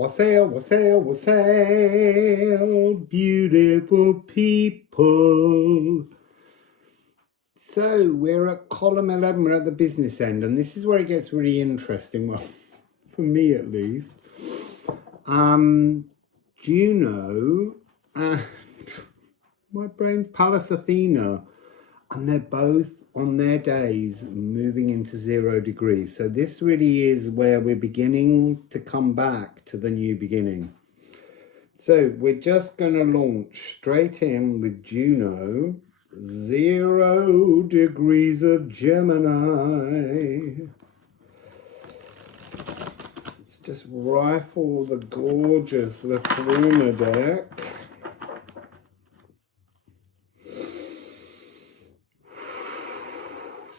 Wassail, wassail, wassail, beautiful people. So we're at column 11, we're at the business end, and this is where it gets really interesting, well, for me at least. Juno and my brain's Pallas Athena, and they're both on their days moving into 0 degrees. So this really is where we're beginning to come back to the new beginning. So we're just going to launch straight in with Juno, 0 degrees of Gemini. Let's just rifle the gorgeous Liffruma deck.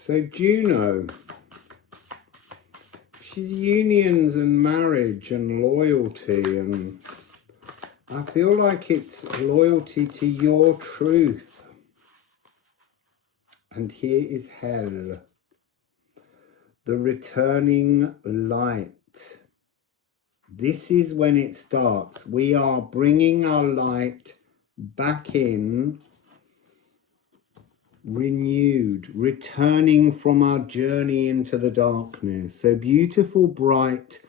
So Juno, she's unions and marriage and loyalty, and I feel like it's loyalty to your truth. And here is hell, the returning light. This is when it starts. We are bringing our light back in, renewed, returning from our journey into the darkness. So beautiful, bright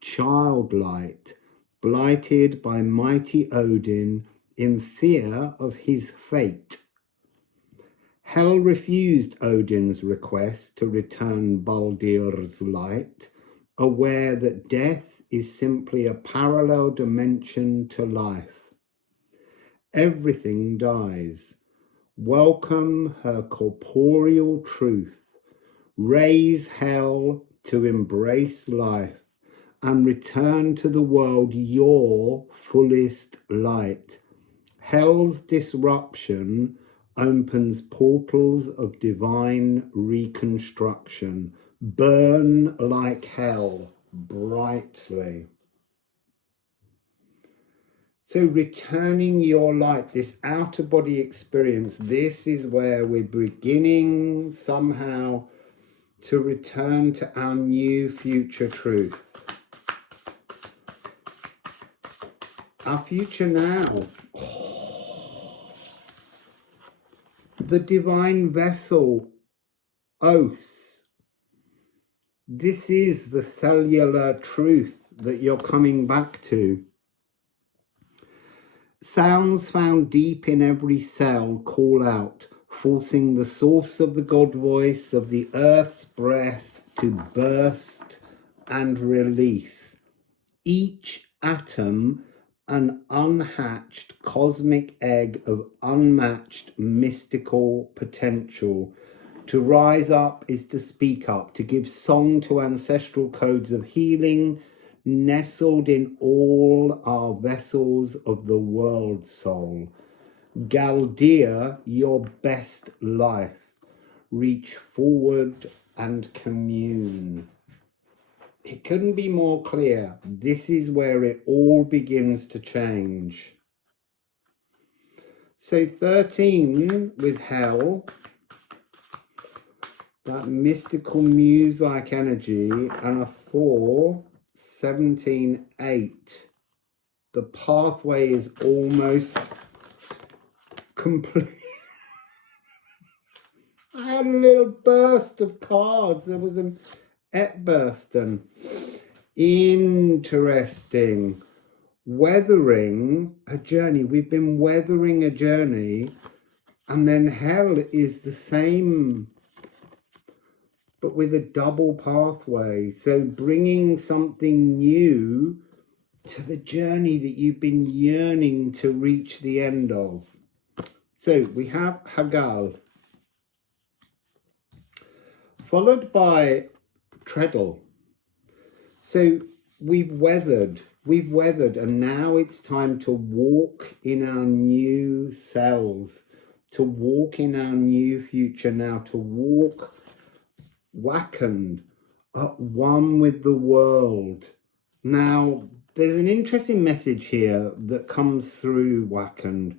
child light, blighted by mighty Odin in fear of his fate. Hell refused Odin's request to return Baldr's light, aware that death is simply a parallel dimension to life. Everything dies. Welcome her corporeal truth. Raise hell to embrace life and return to the world your fullest light. Hell's disruption opens portals of divine reconstruction. Burn like hell brightly. So returning your light, this outer body experience, this is where we're beginning somehow to return to our new future truth. Our future now. The divine vessel, Os. This is the cellular truth that you're coming back to. Sounds found deep in every cell call out, forcing the source of the God voice of the earth's breath to burst and release. Each atom an unhatched cosmic egg of unmatched mystical potential. To rise up is to speak up, to give song to ancestral codes of healing, nestled in all our vessels of the world soul. Galdea, your best life. Reach forward and commune. It couldn't be more clear. This is where it all begins to change. So 13 with hell, that mystical muse-like energy, and a 4, 17, 8. The pathway is almost complete. I had a little burst of cards. There was an Etbursten. Interesting. Weathering a journey. We've been weathering a journey, and then hell is the same, but with a double pathway. So bringing something new to the journey that you've been yearning to reach the end of. So we have Hagal, followed by Treadle. So we've weathered, and now it's time to walk in our new selves, to walk in our new future now, to walk Wakand, at one with the world. Now, there's an interesting message here that comes through Wakand,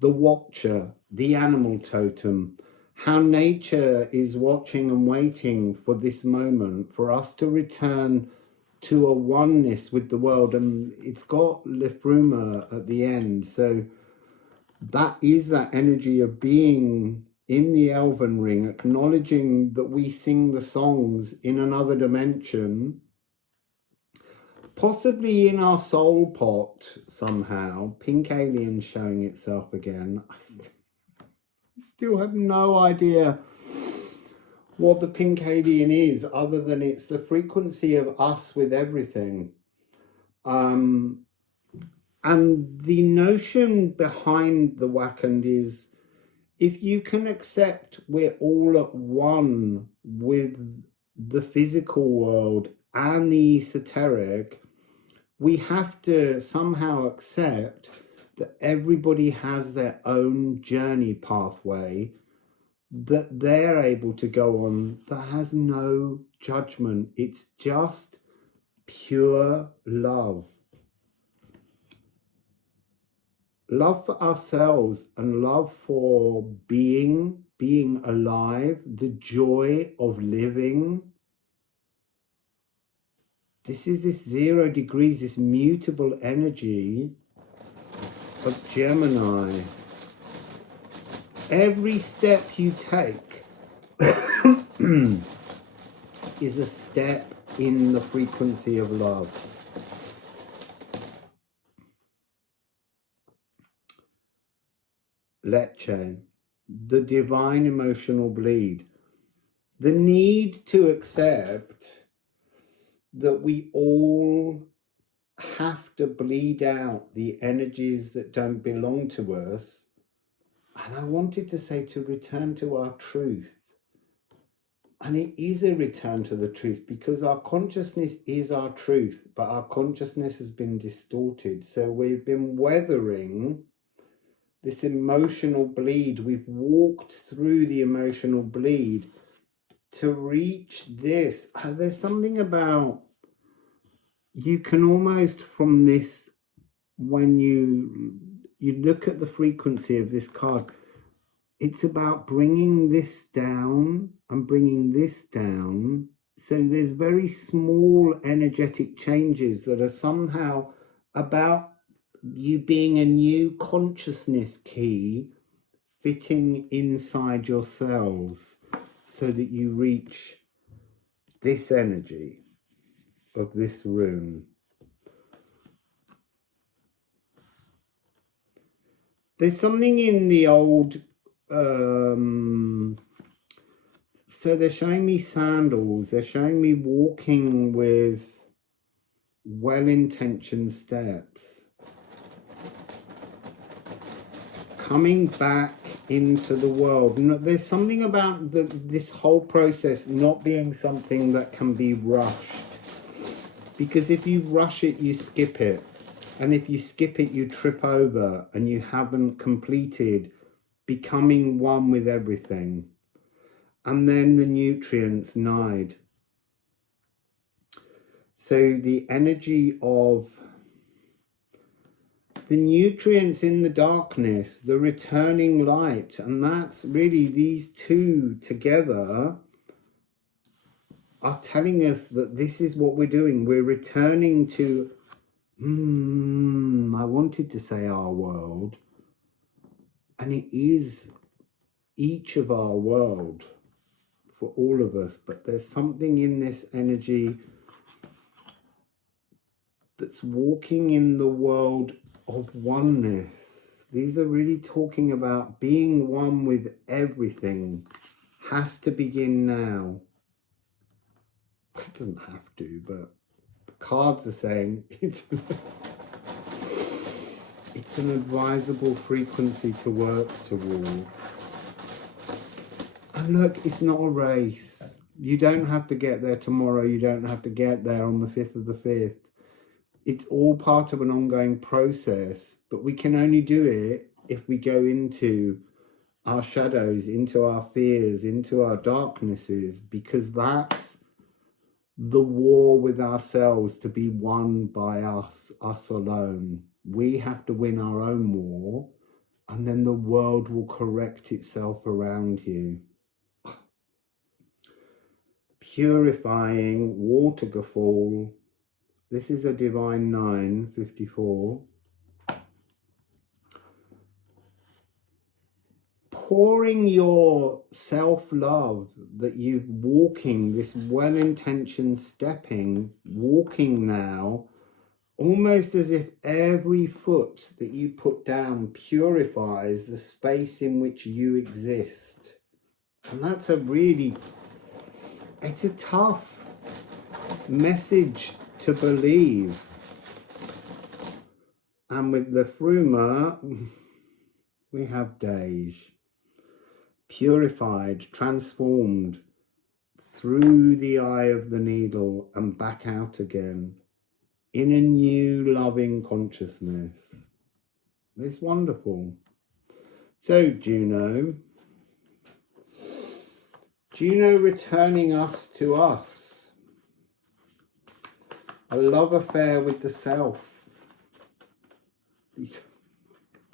the watcher, the animal totem, how nature is watching and waiting for this moment, for us to return to a oneness with the world, and it's got Liffruma at the end. So that is that energy of being in the elven ring, acknowledging that we sing the songs in another dimension, possibly in our soul pot somehow. Pink alien showing itself again. I still have no idea what the pink alien is, other than it's the frequency of us with everything. And the notion behind the Wakand is, if you can accept we're all at one with the physical world and the esoteric, we have to somehow accept that everybody has their own journey pathway that they're able to go on, that has no judgment. It's just pure love. Love for ourselves and love for being alive, the joy of living. This is this 0 degrees, this mutable energy of Gemini. Every step you take is a step in the frequency of love. Lecce, the divine emotional bleed. The need to accept that we all have to bleed out the energies that don't belong to us. And I wanted to say to return to our truth. And it is a return to the truth, because our consciousness is our truth, but our consciousness has been distorted. So we've been weathering this emotional bleed. We've walked through the emotional bleed to reach this. There's something about, you can almost from this, when you look at the frequency of this card, it's about bringing this down and bringing this down. So there's very small energetic changes that are somehow about you being a new consciousness key fitting inside your cells, so that you reach this energy of this rune. There's something in the old, so they're showing me sandals, they're showing me walking with well-intentioned steps, coming back into the world. There's something about this whole process not being something that can be rushed, because if you rush it, you skip it. And if you skip it, you trip over and you haven't completed becoming one with everything. And then the nutrients nide. So the energy of the nutrients in the darkness, the returning light, and that's really, these two together are telling us that this is what we're doing. We're returning to, I wanted to say our world, and it is each of our world for all of us, but there's something in this energy that's walking in the world of oneness. These are really talking about being one with everything. Has to begin now. It doesn't have to, but the cards are saying it's an advisable frequency to work towards. And look, it's not a race. You don't have to get there tomorrow. You don't have to get there on the 5th of the 5th. It's all part of an ongoing process, but we can only do it if we go into our shadows, into our fears, into our darknesses, because that's the war with ourselves, to be won by us alone. We have to win our own war, and then the world will correct itself around you. Purifying waterfall This is a divine 9, 54. Pouring your self-love that you're walking, this well-intentioned stepping, walking now, almost as if every foot that you put down purifies the space in which you exist. And that's it's a tough message to believe. And with the Liffruma, we have Dej. Purified, transformed through the eye of the needle and back out again in a new loving consciousness. It's wonderful. So Juno returning us to us. A love affair with the self.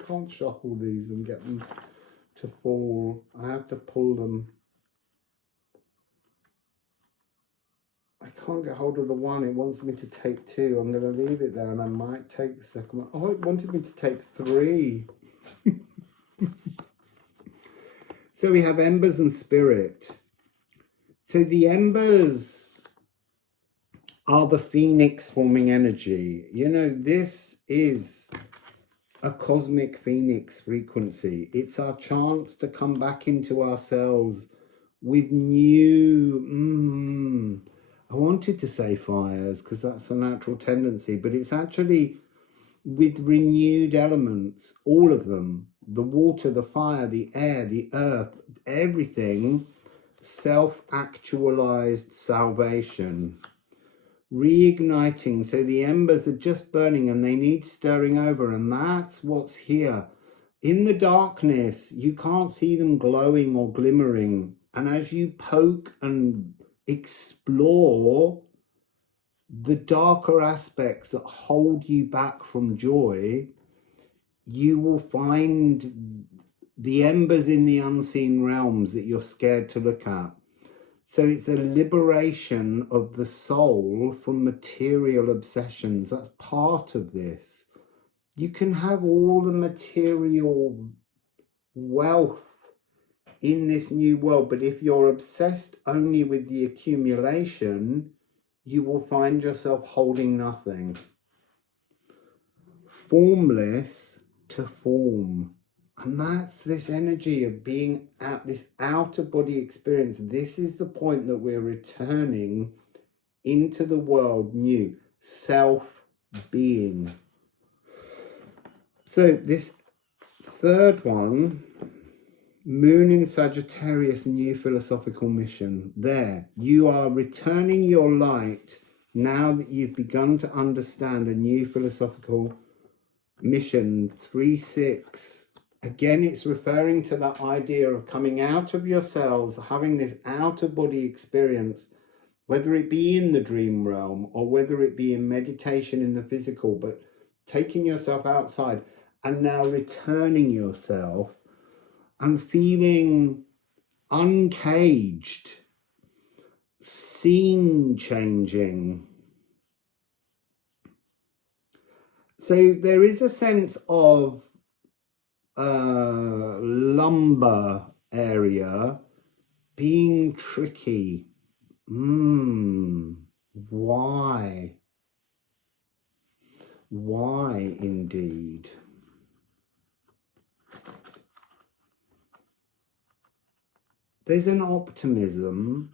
Can't shuffle these and get them to fall. I have to pull them. I can't get hold of the one. It wants me to take 2. I'm going to leave it there and I might take the second one. Oh, it wanted me to take 3. So we have embers and spirit. So the embers are the phoenix forming energy. You know, this is a cosmic phoenix frequency. It's our chance to come back into ourselves with new, I wanted to say fires because that's the natural tendency, but it's actually with renewed elements, all of them, the water, the fire, the air, the earth, everything, self-actualized salvation. Reigniting, so the embers are just burning and they need stirring over, and that's what's here. In the darkness, you can't see them glowing or glimmering, and as you poke and explore the darker aspects that hold you back from joy, you will find the embers in the unseen realms that you're scared to look at. So it's a liberation of the soul from material obsessions. That's part of this. You can have all the material wealth in this new world, but if you're obsessed only with the accumulation, you will find yourself holding nothing. Formless to form. And that's this energy of being at this outer body experience. This is the point that we're returning into the world new. Self-being. So this third one, Moon in Sagittarius, new philosophical mission. There, you are returning your light now that you've begun to understand a new philosophical mission. 3-6. Again, it's referring to that idea of coming out of yourselves, having this outer body experience, whether it be in the dream realm or whether it be in meditation in the physical, but taking yourself outside and now returning yourself and feeling uncaged, scene changing. So there is a sense of lumbar area being tricky. Why? Why indeed? There's an optimism.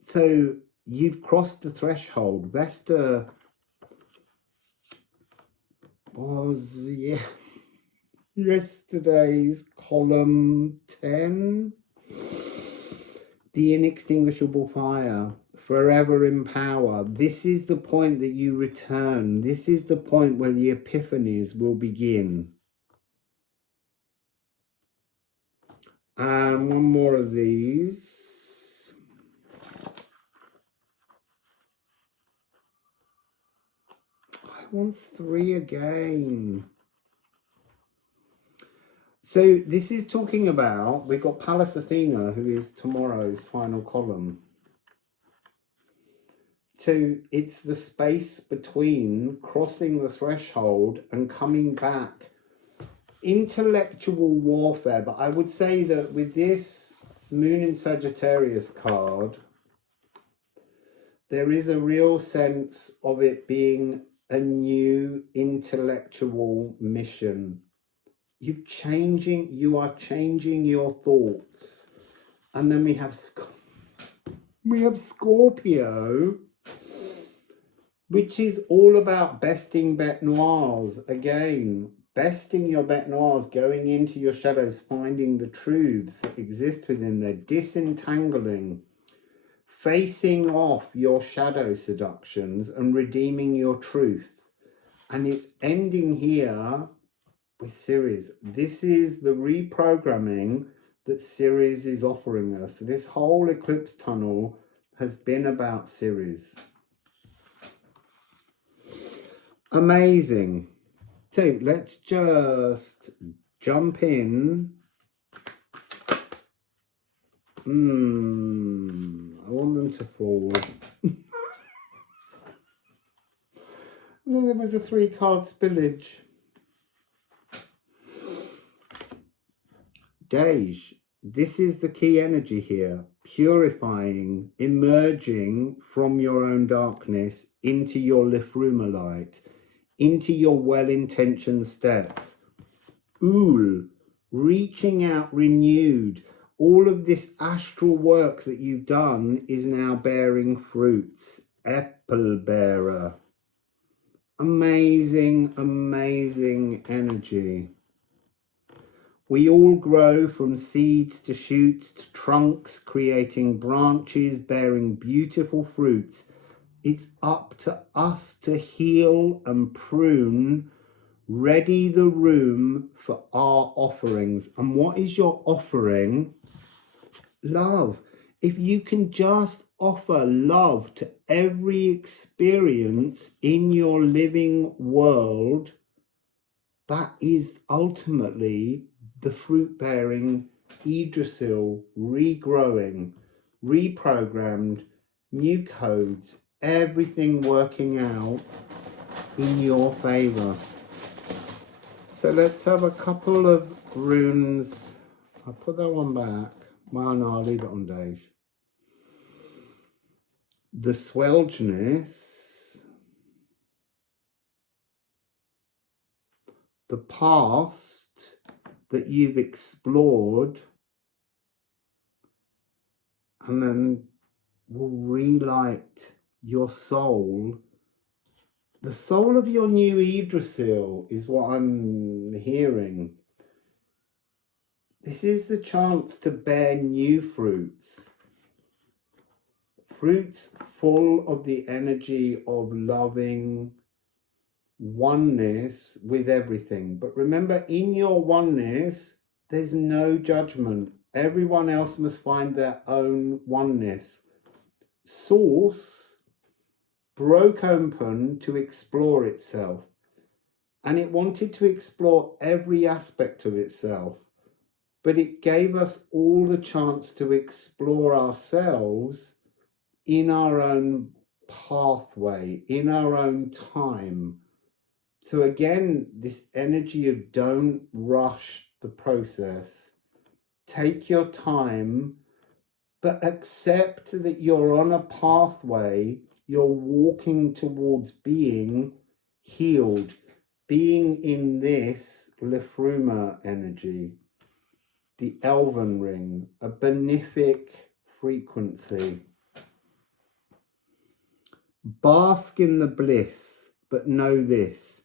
So you've crossed the threshold. Vesta was, yesterday's column 10. The inextinguishable fire, forever in power. This is the point that you return. This is the point where the epiphanies will begin. And one more of these. I want 3 again. So this is talking about, we've got Pallas Athena, who is tomorrow's final column. So it's the space between crossing the threshold and coming back. Intellectual warfare, but I would say that with this Moon in Sagittarius card, there is a real sense of it being a new intellectual mission. You are changing your thoughts. And then we have Scorpio, which is all about besting bête noires. Again, besting your bête noires, going into your shadows, finding the truths that exist within there, disentangling, facing off your shadow seductions and redeeming your truth. And it's ending here with Ceres. This is the reprogramming that Ceres is offering us. This whole eclipse tunnel has been about Ceres. Amazing. So let's just jump in. I want them to fall. And then there was a 3-card spillage. Dej, this is the key energy here. Purifying, emerging from your own darkness into your Liffruma light, into your well-intentioned steps. Ool, reaching out renewed. All of this astral work that you've done is now bearing fruits. Apple bearer. Amazing, amazing energy. We all grow from seeds to shoots to trunks, creating branches, bearing beautiful fruits. It's up to us to heal and prune, ready the room for our offerings. And what is your offering? Love. If you can just offer love to every experience in your living world, that is ultimately the fruit-bearing Yggdrasil regrowing, reprogrammed, new codes, everything working out in your favor. So let's have a couple of runes. I'll put that one back. Well, no, I'll leave it on Dej. The Swelgeness, the past that you've explored, and then will relight your soul. The soul of your new Yggdrasil is what I'm hearing. This is the chance to bear new fruits. Fruits full of the energy of loving oneness with everything. But remember, in your oneness, there's no judgment. Everyone else must find their own oneness. Source broke open to explore itself, and it wanted to explore every aspect of itself, but it gave us all the chance to explore ourselves in our own pathway, in our own time. So again, this energy of don't rush the process. Take your time, but accept that you're on a pathway. You're walking towards being healed, being in this Liffruma energy, the Elven ring, a benefic frequency. Bask in the bliss, but know this.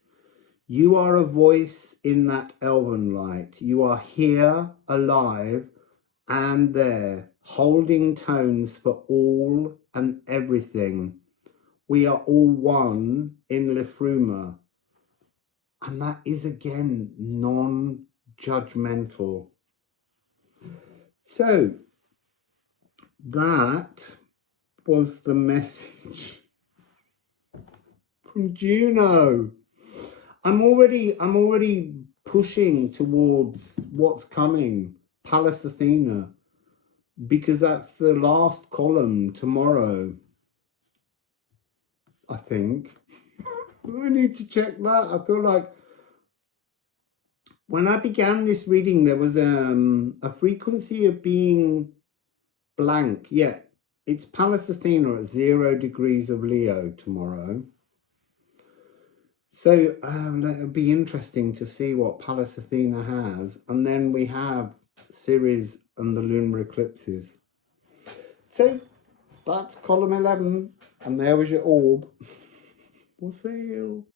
You are a voice in that elven light. You are here, alive, and there, holding tones for all and everything. We are all one in Liffruma. And that is, again, non-judgmental. So, that was the message from Juno. I'm already pushing towards what's coming, Pallas Athena, because that's the last column tomorrow. think. I need to check that. I feel like when I began this reading, there was a frequency of being blank. Yeah, it's Pallas Athena at 0 degrees of Leo tomorrow. So it'll be interesting to see what Pallas Athena has. And then we have Ceres and the lunar eclipses. So that's column 11. And there was your orb. Wassail.